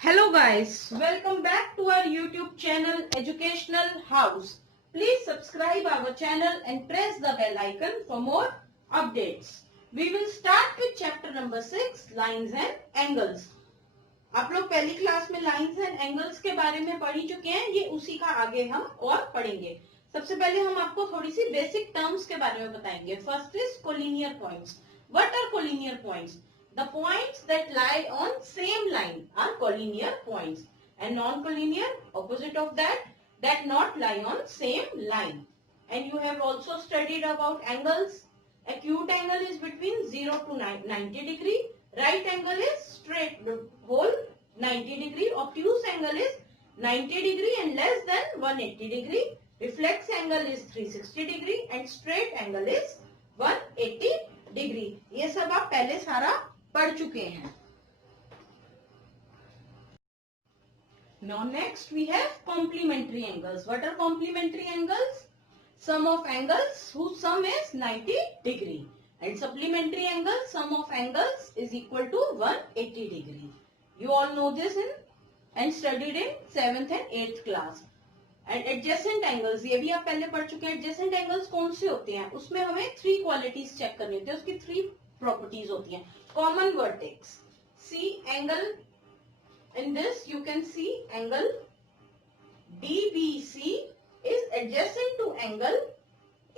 Hello guys, welcome back to our YouTube channel Educational House. Please subscribe our channel and press the bell icon for more updates. We will start with chapter number 6, lines and angles. आप लोग पहली class में lines and angles के बारे में पढ़ ही चुके हैं, ये उसी का आगे हम और पढ़ेंगे। सबसे पहले हम आपको थोड़ी सी बेसिक टर्म्स के बारे में बताएंगे। First is collinear points. What are collinear points? The points that lie on same line are collinear points, and non-collinear, opposite of that not lie on same line. And you have also studied about angles. Acute angle is between 0 to 90 degree. Right angle is straight whole 90 degree. Obtuse angle is 90 degree and less than 180 degree. Reflex angle is 360 degree and straight angle is 180 degree. ये सब आप पहले सारा पढ़ चुके हैं। Now next we have complementary angles. What are complementary angles? Sum of angles whose sum is 90 degree, and supplementary angle sum of angles is equal to 180 degree. You all know this and studied in 7th and 8th class. And adjacent angles, ये भी आप पहले पढ़ चुके हैं। adjacent angles कौन से होते हैं? उसमें हमें 3 qualities चेक करनी होती है, उसकी 3 properties होती हैं। Common vertex. See angle in this, you can see angle DBC is adjacent to angle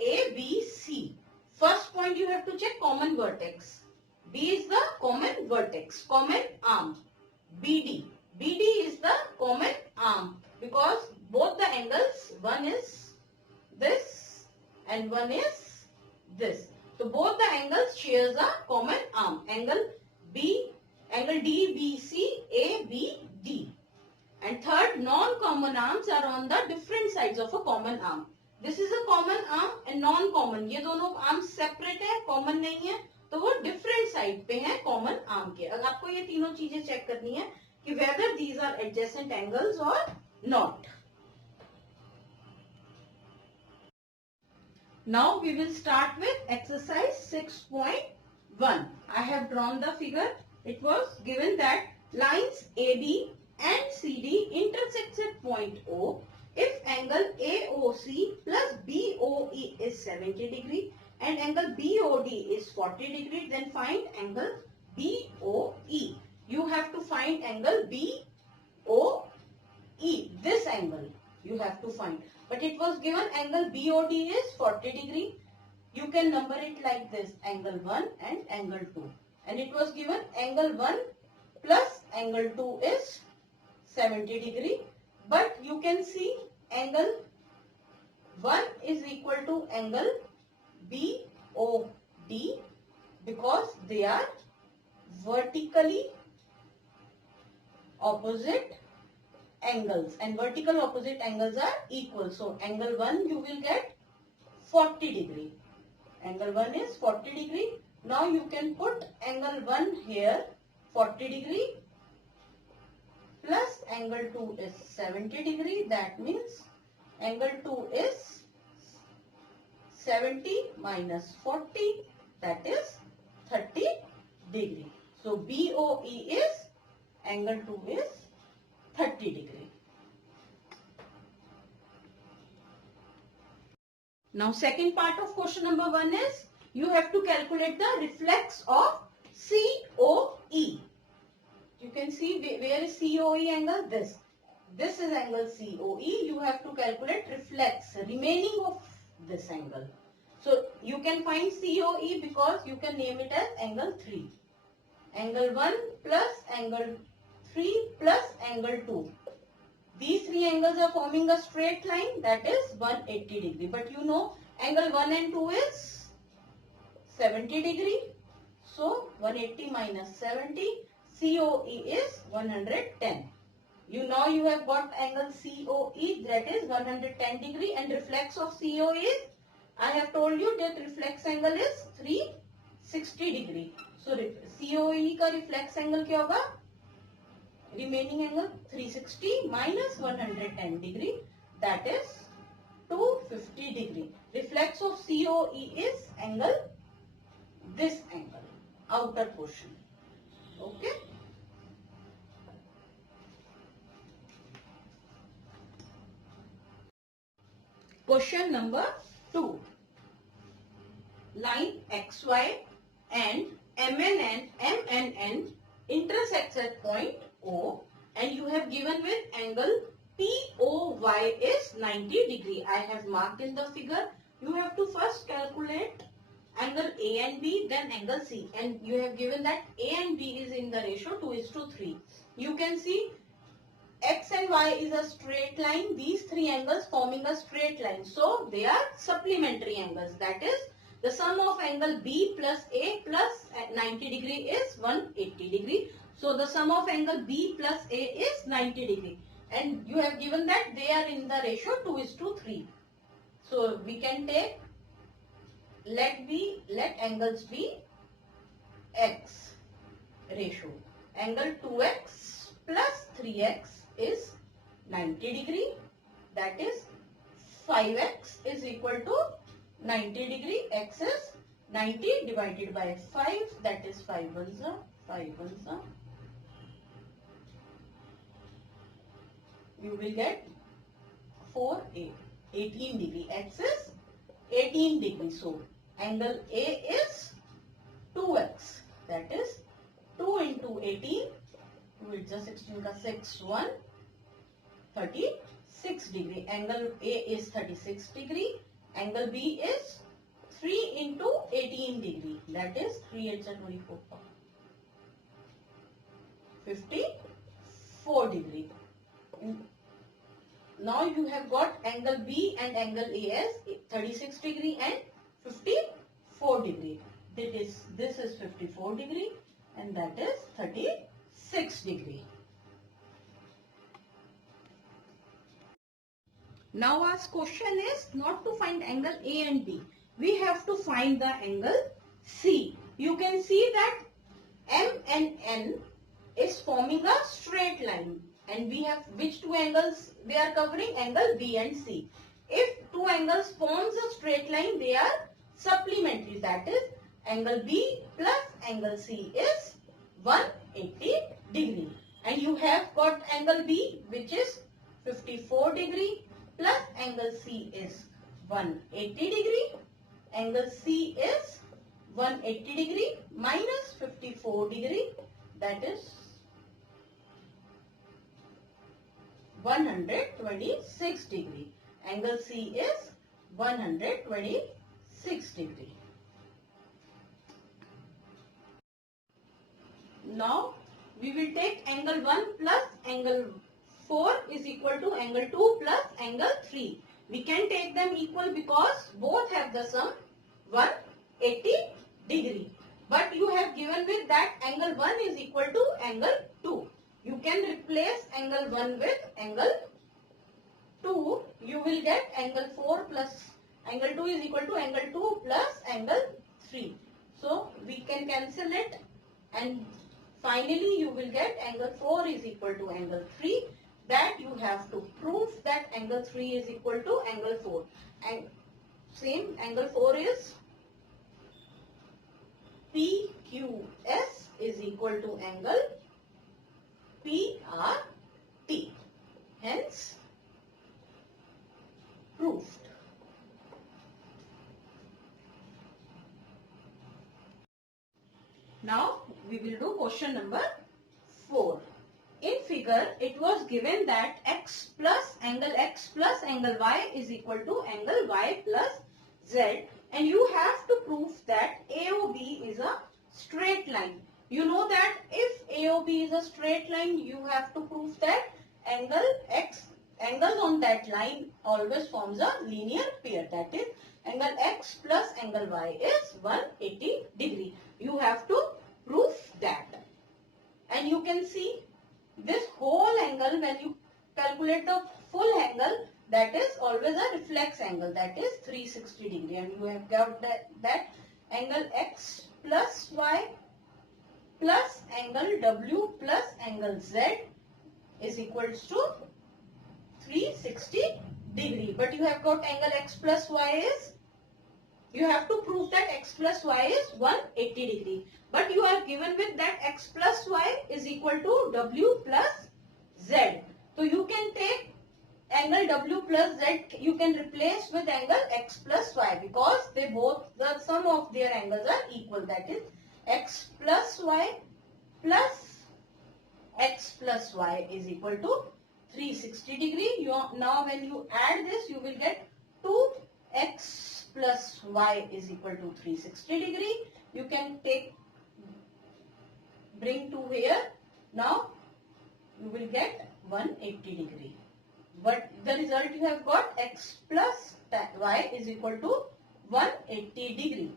ABC. First point you have to check common vertex. B is the common vertex, common arm. BD. BD is the common arm because both the angles, one is this and one is this. So both the angles shares a common arm. Angle DBC, ABD. And third, non-common arms are on the different sides of a common arm. This is a common arm and non-common. ये दोनों arms separate है, common नहीं है, तो वो different side पे है common arm के। अगर आपको ये तीनों चीजें check करनी है कि whether these are adjacent angles or not. Now we will start with exercise 6.1. I have drawn the figure. It was given that lines AB and CD intersects at point O if angle AOC plus BOE is 70 degree and angle BOD is 40 degree, then find angle BOE. You have to find angle BOE. This angle you have to find. But it was given angle BOD is 40 degree. You can number it like this, angle 1 and angle 2. And it was given angle 1 plus angle 2 is 70 degree. But you can see angle 1 is equal to angle BOD because they are vertically opposite angles and vertical opposite angles are equal. So angle 1 you will get 40 degree. Angle 1 is 40 degree. Now you can put angle 1 here 40 degree plus angle 2 is 70 degree. That means angle 2 is 70 minus 40, that is 30 degree. So BOE is angle 2 is 30 degree. Now second part of question number 1 is you have to calculate the reflex of COE. You can see where is COE angle? This is angle COE. You have to calculate reflex remaining of this angle. So you can find COE because you can name it as angle 3. Angle 1 plus angle 3 plus angle 2. These 3 angles are forming a straight line, that is 180 degree. But you know angle 1 and 2 is 70 degree. So 180 minus 70, COE is 110. Now you have got angle COE, that is 110 degree, and reflex of COE is, I have told you that reflex angle is 360 degree. So COE का reflex angle क्या होगा? Remaining angle 360 minus 110 degree, that is 250 degree. Reflex of COE is angle, this angle, outer portion. Okay. Question number 2. Line XY and MNN intersects at point O, and you have given with angle POY is 90 degree. I have marked in the figure. You have to first calculate angle A and B, then angle C, and you have given that A and B is in the ratio 2:3. You can see X and Y is a straight line. These three angles forming a straight line. So they are supplementary angles. That is, the sum of angle B plus A plus 90 degree is 180 degree. So the sum of angle B plus A is 90 degree. And you have given that they are in the ratio 2:3. So we can take, let angles be X ratio. Angle 2X plus 3X is 90 degree. That is 5X is equal to 90 degree. X is 90 divided by 5. That is 5 ones are 5 ones are. You will get 18 degree. X is 18 degree. So angle A is 2X. That is 2 into 18. 2 is just 16 ka 6 1 36 degree. Angle A is 36 degree. Angle B is 3 into 18 degree. That is 3 8 24 54 degree. Now you have got angle B and angle A as 36 degree and 54 degree. This is 54 degree and that is 36 degree. Now our question is not to find angle A and B. We have to find the angle C. You can see that M and N is forming a straight line. And we have which two angles they are covering? Angle B and C. If two angles forms a straight line, they are supplementary. That is, angle B plus angle C is 180 degree. And you have got angle B, which is 54 degree, plus angle C is 180 degree. Angle C is 180 degree minus 54 degree. That is 126 degree. Angle C is 126 degree. Now we will take angle 1 plus angle 4 is equal to angle 2 plus angle 3. We can take them equal because both have the sum 180 degree. But you have given with that angle 1 is equal to angle 2. You can replace angle 1 with angle 2. You will get angle 4 plus angle 2 is equal to angle 2 plus angle 3. So we can cancel it and finally you will get angle 4 is equal to angle 3. That you have to prove that angle 3 is equal to angle 4. And same angle 4 is PQS is equal to angle PRT. Hence, proved. Now, we will do question number 4. In figure, it was given that x plus angle y is equal to angle y plus z. And you have to prove that AOB is a straight line. You know that if AOB is a straight line, you have to prove that angles on that line always forms a linear pair. That is, angle x plus angle y is 180 degree. You have to prove that. And you can see this whole angle, when you calculate the full angle, that is always a reflex angle. That is 360 degree. And you have got that angle x plus y plus angle W plus angle Z is equals to 360 degree. But you have got angle x plus y is, you have to prove that x plus y is 180 degree. But you are given with that x plus y is equal to W plus Z. So you can take angle W plus Z you can replace with angle X plus Y because they both, the sum of their angles are equal. That is X plus Y plus X plus Y is equal to 360 degree. Now when you add this, you will get 2x plus y is equal to 360 degree. You can bring 2 here. Now you will get 180 degree. But the result you have got x plus y is equal to 180 degree.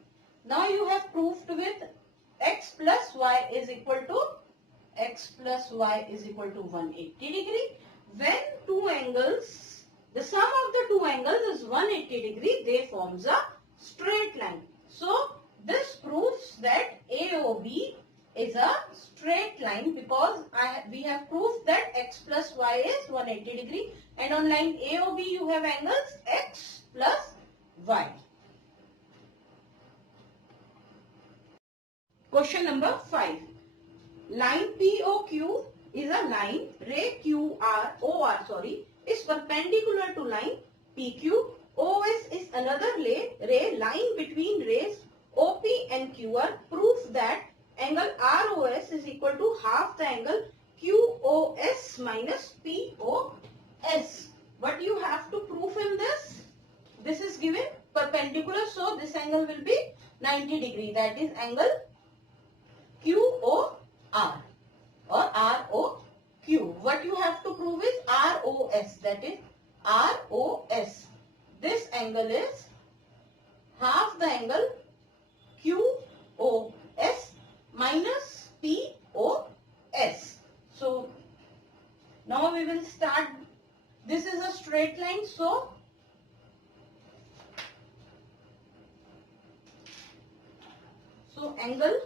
Now you have proved with x plus y is equal to 180 degree. When two angles, the sum of the two angles is 180 degree, they forms a straight line. So this proves that AOB is a straight line because we have proved that x plus y is 180 degree, and on line AOB you have angles x plus y. Question number 5. Line POQ is a line, ray OR is perpendicular to line PQ. OS is another ray line between rays OP and QR. Proof that angle ROS is equal to half the angle QOS minus POS. What you have to prove in this? This is given perpendicular, so this angle will be 90 degree. That is angle QOR or ROQ. What you have to prove is ROS. That is ROS. This angle is half the angle QOS minus POS. So now we will start. This is a straight line, so angle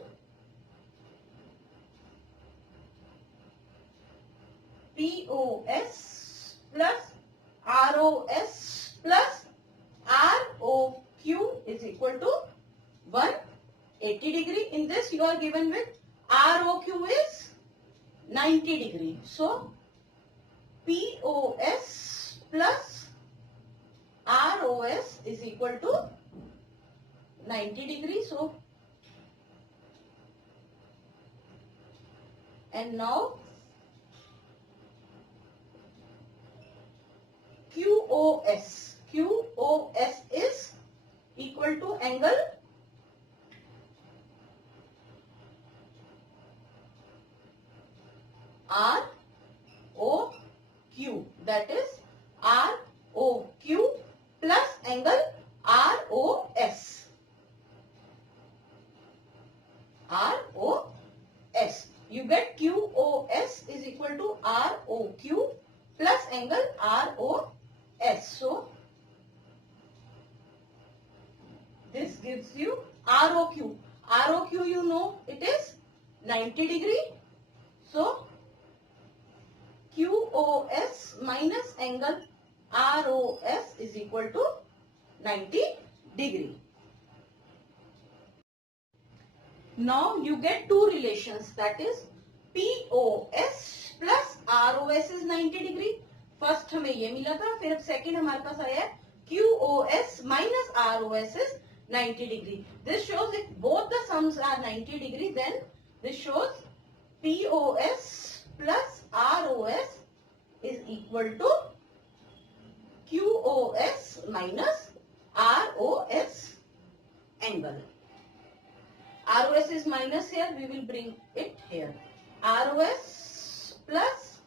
POS plus ROS plus ROQ is equal to 180 degree. In this you are given with ROQ is 90 degree. So POS plus ROS is equal to 90 degree. So and now QOS is equal to angle ROQ. That is ROQ plus angle ROS. You get QOS is equal to ROQ plus angle ROS. So this gives you ROQ. ROQ you know it is 90 degree. So QOS minus angle ROS is equal to 90 degree. Now you get two relations, that is POS plus ROS is 90 degree. First हमें ये मिला था, फिर अब second हमारे पास आया है QOS minus ROS is 90 degree. This shows if both the sums are 90 degree, then this shows POS plus ROS is equal to QOS minus ROS angle. ROS is minus here, we will bring it here. ROS plus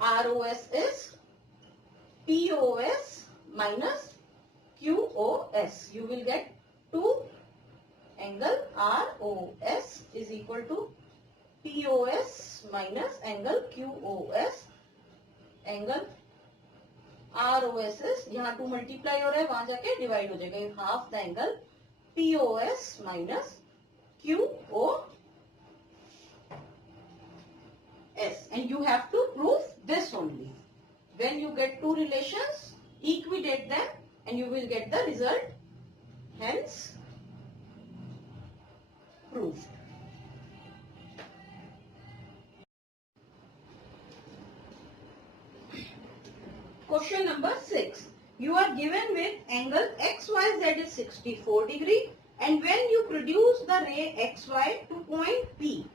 ROS is POS minus QOS. You will get 2 angle ROS is equal to POS minus angle QOS. Angle ROS is, यहाँ 2 multiply हो रहा है, वहां जाके divide हो जाएगा, half the angle POS minus QOS. And you have to prove this only. When you get two relations, equidate them and you will get the result. Hence, proved. Question number 6. You are given with angle XYZ is 64 degree, and when you produce the ray XY to point P.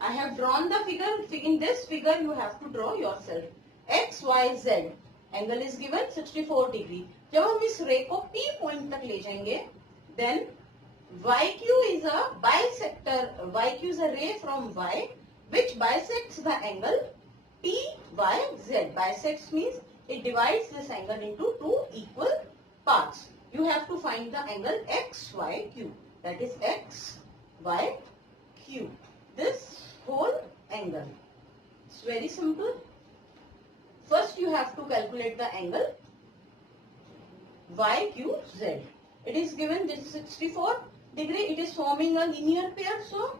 I have drawn the figure. In this figure you have to draw yourself. XYZ angle is given 64 degree. जब हम इस रे को P point तक ले जाएंगे, then YQ is a bisector. YQ is a ray from Y which bisects the angle PYZ. Bisects means it divides this angle into two equal parts. You have to find the angle XYQ. That is XYQ. This whole angle. It's very simple. First you have to calculate the angle YQZ. It is given this is 64 degree. It is forming a linear pair. So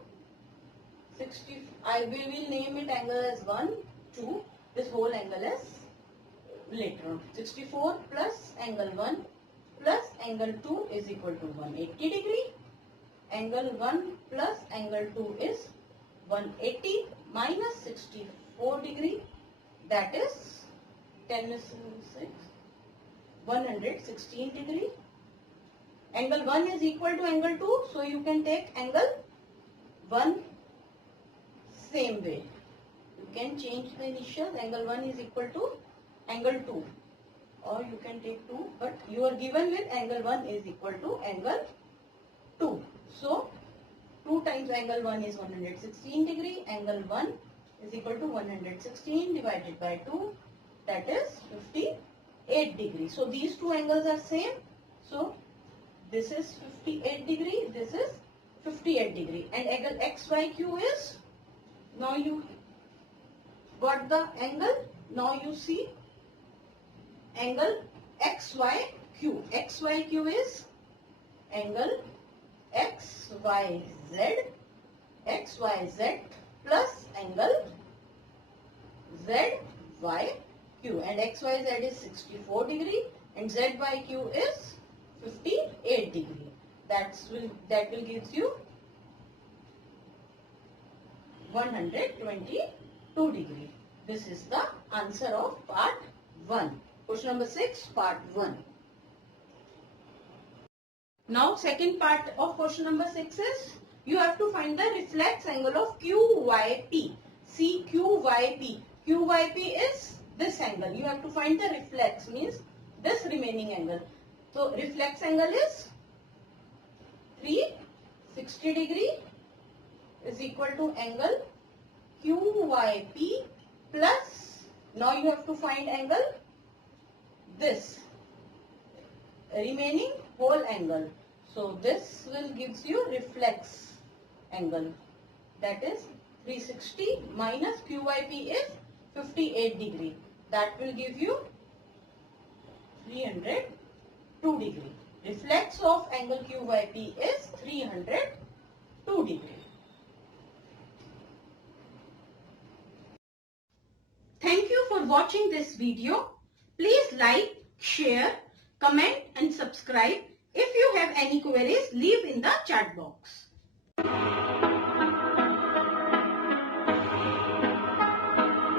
60. We will name it angle as 1, 2. This whole angle is later on. 64 plus angle 1 plus angle 2 is equal to 180 degree. Angle 1 plus angle 2 is 180 minus 64 degree. That is 10 is 6. 116 degree. Angle 1 is equal to angle 2. So you can take angle 1 same way. You can change the initials. Angle 1 is equal to angle 2. Or you can take 2. But you are given with angle 1 is equal to angle 2. So 2 times angle 1 is 116 degree. Angle 1 is equal to 116 divided by 2. That is 58 degree. So these two angles are same. So this is 58 degree. This is 58 degree. And angle XYQ is, now you got the angle. Now you see angle XYQ. XYQ is angle XYZ plus angle ZYQ. And XYZ is 64 degree and ZYQ is 58 degree. That will give you 122 degree. This is the answer of part 1. Question number 6, part 1. Now second part of question number 6 is you have to find the reflex angle of QYP. See QYP. QYP is this angle. You have to find the reflex, means this remaining angle. So reflex angle is 360 degree is equal to angle QYP plus, now you have to find angle this remaining whole angle. So this will gives you reflex angle, that is 360 minus QYP is 58 degree. That will give you 302 degree. Reflex of angle QYP is 302 degree. Thank you for watching this video. Please like, share, comment and subscribe. If you have any queries, leave in the chat box.